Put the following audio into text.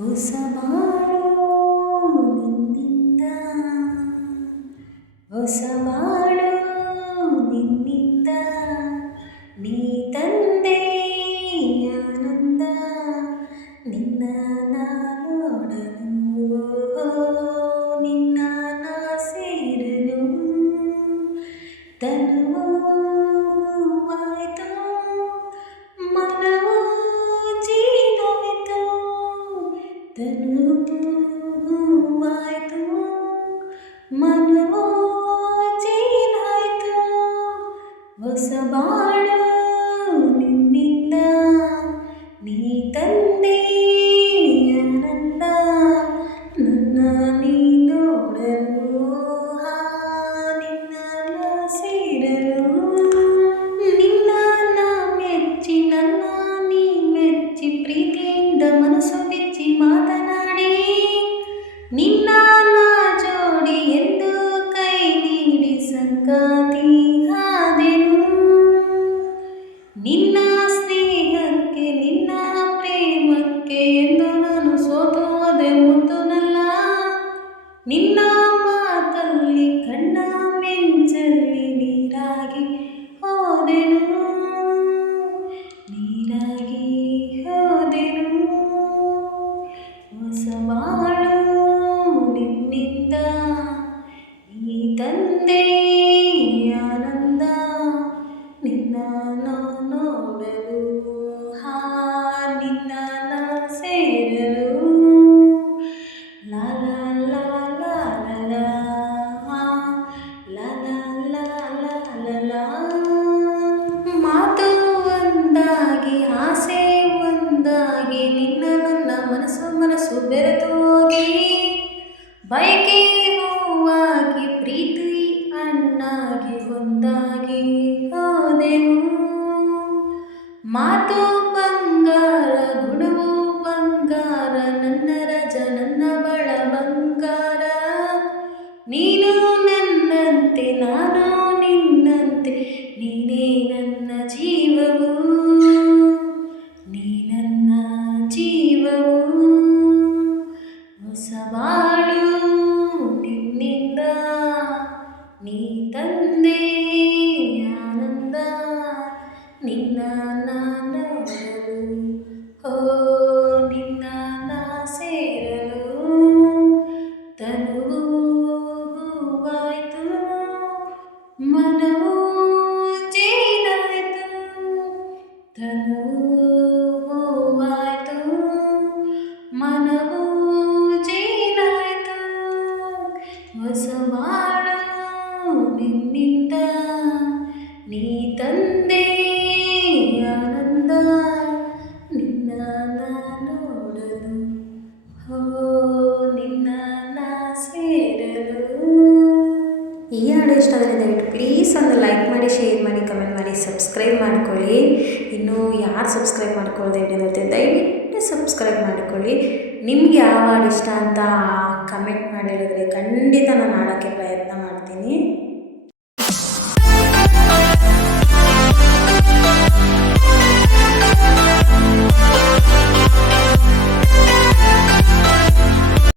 ಹೊಸಬಾಳು ನಿನ್ನಿಂದ ಹೊಸಬಾಳು ನಿನ್ನಿಂದ ನೀ ತಂದೆ ಆನಂದ ನಿನ್ನ ನೋಡಲು ನಿನ್ನ ಸೇರಲು ತನುವಾಯ್ತು ಮನವು ಜೀನಾಯ್ತು ತನುವಾಯ್ತು ಮನವು ಜೀನಾಯ್ತು ಹೊಸಬಾಳು ನಿನ್ನಿಂದ ನೀ ತಂದೆ ಆನಂದ ನನ್ನ ನೀ ನೋಡಲು ನಿನ್ನ ಸೇರಲು ನಿನ್ನ ಮೆಚ್ಚಿ ನನ್ನ ನೀ ಮೆಚ್ಚಿ ಪ್ರೀತಿಯಿಂದ ಮನಸ್ಸು ಬಿಚ್ಚಿ ಮಾತನಾಡಿ ನಿನ್ನ ಜೋಡಿ ಎಂದು ಕೈ ನೀಡಿ ಸಂಗಾತಿ ಆದೆನು ನಿನ್ನ ಸ್ನೇಹಕ್ಕೆ ನಿನ್ನ ಪ್ರೇಮಕ್ಕೆ ಎಂದು ನಾನು ಸೋತು ಹೋದೆ ಮುತ್ತುನಲ್ಲ ನಿನ್ನ ಮಾತಲ್ಲಿ ಕಣ್ಣ ಮೆಂಚಲ್ಲಿ ನೀರಾಗಿ ಹೋದೆನು ನೀರಾಗಿ ಹೋದೆನು ಹೊಸಬಾಳು ನಿನ್ನಿಂದ ಈ ತಂದೆ ಆನಂದ ನಿನ್ನ ನೋಡಲು ನಿನ್ನ ಸೇರಲು ಲಾ ಲಾ ಲಾ ಲಾ ಲಾ ಲಾ ಲಾ ಲಾ ಲಾ ಮಾತು ಒಂದಾಗಿ ಆಸೆ ಒಂದಾಗಿ ನಿನ್ನ ನನ್ನ ಮನಸ್ಸು ಬೆರೆತು ಹೋಗಿ ಬಯಕೆ ಹೂವಾಗಿ ಪ್ರೀತಿ ಅಣ್ಣಾಗಿ ಒಂದಾಗಿ ಹೋದೆವು ಮಾತು ಬಂಗಾರ ಗುಣವು ಬಂಗಾರ ನನ್ನ ರಜ ನನ್ನ ಬಳ ಬಂಗಾರ ನೀನು ನನ್ನಂತೆ ನಾನು ನಿನ್ನಂತೆ ನೀನೇ ನನ್ನ ಜೀವವು ನೀ ನನ್ನ ಜೀವವು ಹೊಸಬಾಳು ನಿನ್ನಿಂದ ನೀ ತಂದೆ ಆನಂದ ನಿನ್ನ ನೋಡಲು ನಿನ್ನ ಸೇರಲು ತನುವು ಹೂವಾಯ್ತು ಮನವು ಜೇನಾಯ್ತು ತನುವು ಹೂವಾಯ್ತು ಮನವು ಜೇನಾಯ್ತು ಹೊಸಬಾಳು ನಿನ್ನಿಂದ ನೀ ತಂದೆ ಆನಂದ ನಿನ್ನ ನೋಡಲು ನಿನ್ನ ಸೇರಲು. ಈ ಹಾಡು ಇಷ್ಟ ಆದರೆ ದಯವಿಟ್ಟು ಪ್ಲೀಸ್ ಒಂದು ಲೈಕ್ ಮಾಡಿ, ಶೇರ್ ಮಾಡಿ, ಕಮೆಂಟ್ ಮಾಡಿ, ಸಬ್ಸ್ಕ್ರೈಬ್ ಮಾಡ್ಕೊಳ್ಳಿ. ಇನ್ನೂ ಯಾರು ಸಬ್ಸ್ಕ್ರೈಬ್ ಮಾಡ್ಕೊಳ್ಳೋದು ವಿಡಿಯೋ ನೋಡ್ತೀವಿ ದಯವಿಟ್ಟು ಸಬ್ಸ್ಕ್ರೈಬ್ ಮಾಡ್ಕೊಳ್ಳಿ. ನಿಮ್ಗೆ ಯಾವ ಹಾಡು ಇಷ್ಟ ಅಂತ ಕಮೆಂಟ್ ಮಾಡಿ ಹೇಳಿದ್ರೆ ಖಂಡಿತ ನಾನು ಹಾಡೋಕ್ಕೆ ಪ್ರಯತ್ನ ಮಾಡ್ತೀನಿ.